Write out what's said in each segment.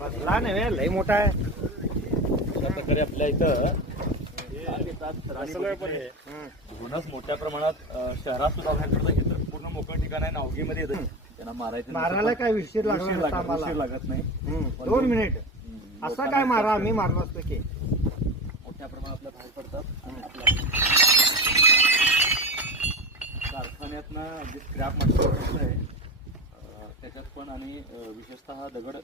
बसला नाही लय मोठा आहे. तरी आपल्या इथं म्हणूनच मोठ्या प्रमाणात शहरात सुद्धा घेतात. पूर्ण मोकळं ठिकाण आहे, नावगीमध्ये येतं. त्यांना मारायला काय विषय लागत नाही. 2 मिनिट असा काय मारा, आम्ही मारलो असतो की. मोठ्या प्रमाणात आपल्या बाहेर पडतात आणि आपल्या कारखान्यातनं जे स्क्रॅप मटेरियल आहे त्याच्यात पण, आणि विशेषतः दगड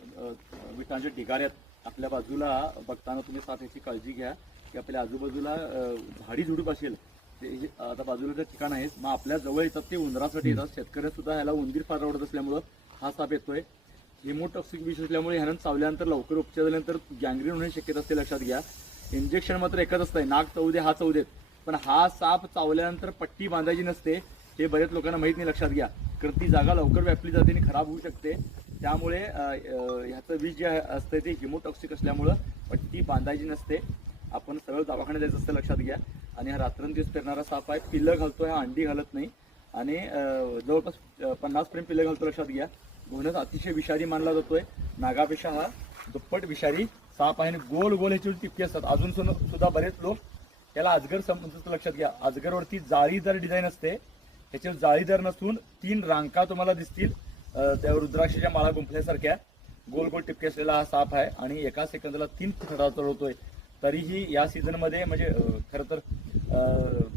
विटांचे ढिगारे आहेत आपल्या बाजूला बघताना तुम्ही साथ याची काळजी घ्या की आपल्या आजूबाजूला झाडी झुडूप असेल ते आता बाजूला जे ठिकाण आहे मग आपल्या जवळ येतात ते उंदरासाठी येतात. शेतकऱ्या सुद्धा ह्याला उंदीर फार आवडत असल्यामुळं हा साप येतोय. हिमोटॉक्सिक विष असल्यामुळे ह्यानं चावल्यानंतर लवकर उपचार झाल्यानंतर गँग्रीन होण्याची शक्यता असते. लक्षात घ्या, इंजेक्शन मात्र एकच असतंय, नाक चावू दे हा चावू देत, पण हा साप चावल्यानंतर पट्टी बांधायची नसते. हे बरेच लोकांना माहित नाही. लक्षात घ्या, कारण ती जागा लवकर व्यापली जाते आणि खराब होऊ शकते. त्यामुळे ह्याचं विष जे असतं ते हिमोटॉक्सिक असल्यामुळं पट्टी बांधायची नसते. आपण सरळ दवाखान्यात जायचं असतं. लक्षात घ्या. आणि हा रात्रंदिवस फिरणारा साप आहे. पिल्लं घालतोय, हा अंडी घालत नाही आणि जवळपास 50 पर्यंत पिल्लं घालतो. लक्षात घ्या. म्हणूनच अतिशय विषारी मानला जातोय. नागापेक्षा हा दुप्पट विषारी साप आहे आणि गोल गोल ह्याची टिपके असतात. अजून सुद्धा बरेच लोक त्याला अजगर समजतात. लक्षात घ्या, अजगरवरती जाळीदार डिझाईन असते. त्याच्यावर जाळीदार नसून 3 रांका तुम्हाला दिसतील त्या रुद्राक्षाच्या माळा गुंफल्यासारख्या गोल गोल टिपके असलेला हा साप आहे आणि एका सेकंदाला 3 फुटाचा चढवतोय. तरीही या सीझनमध्ये म्हणजे खरं तर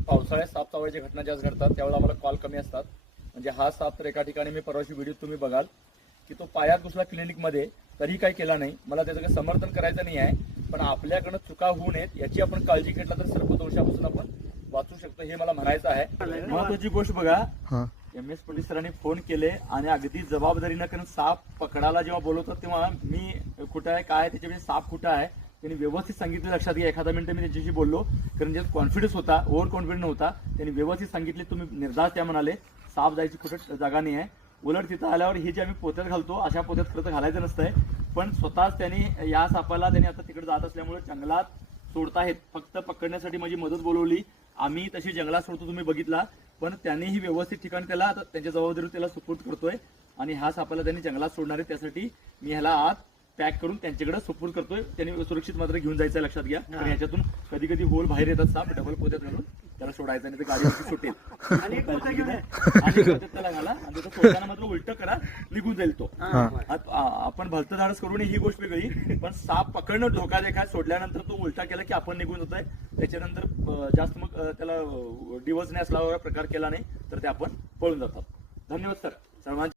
पावसाळ्यात साप चावायच्या घटना जास्त घडतात, त्यावेळेला आम्हाला कॉल कमी असतात. म्हणजे हा साप तर एका ठिकाणी मी परवाची व्हिडिओ तुम्ही बघाल की तो पायात घुसला क्लिनिकमध्ये, तरी काही केला नाही. मला त्याचं काही समर्थन करायचं नाही आहे, पण आपल्याकडनं चुका होऊ नयेत याची आपण काळजी घेतला तर सर्पदोषापासून आपण वाचू शकतो, हे मला म्हणायचं आहे. महत्वाची गोष्ट बघा, MS पाटील सरांनी फोन केले आणि अगदी जबाबदारीनं, कारण साप पकडायला जेव्हा बोलवतात तेव्हा मी कुठं आहे काय त्याच्यामध्ये साप कुठं आहे त्यांनी व्यवस्थित सांगितलं. लक्षात घ्या, एखादा मिनिट मी त्यांच्याशी बोललो कारण ज्यात कॉन्फिडन्स होता, ओव्हर कॉन्फिडन्स नव्हता. त्यांनी व्यवस्थित सांगितले, तुम्ही निर्धार त्या म्हणाले साप जायची कुठं जागा नाही आहे. उलट तिथं आल्यावर हे जे आम्ही पोत्यात घालतो अशा पोत्यात खरं तर घालायचं नसतंय, पण स्वतःच त्यांनी या सापाला त्यांनी आता तिकडे जात असल्यामुळे जंगलात सोडताहेत. फक्त पकडण्यासाठी माझी मदत बोलवली, आम्ही तशी जंगलात सोडतो तुम्ही बघितला, पण त्यांनीही व्यवस्थित ठिकाणी त्याला त्यांच्या जबाबदारीवर त्याला सुपूर्द करतोय आणि ह्या सापाला त्यांनी जंगलात सोडणार आहे. त्यासाठी मी ह्याला आत पॅक करून त्यांच्याकडे सुपूर्द करतोय. त्यांनी सुरक्षित मात्र घेऊन जायचं. लक्षात घ्या, कारण ह्याच्यातून कधी कधी होल बाहेर येतात साप, डबल पोत्यात घालून त्याला सोडायचं नाही तर गाडीवरती सुटेल. आणि त्याला घाला आणि त्याचं सोडताना मात्र उलटं करा, निघून जाईल तो. आपण भलतं धाडस करू नये ही गोष्ट वेगळी, पण साप पकडणं धोकादायक आहे. सोडल्यानंतर तो उलटा केला की आपण निघून जातोय. त्याच्यानंतर जास्त मग त्याला डिवोर्स नाही असला प्रकार केला नाही तर ते आपण पळून जातात. धन्यवाद सर सर्वांचे.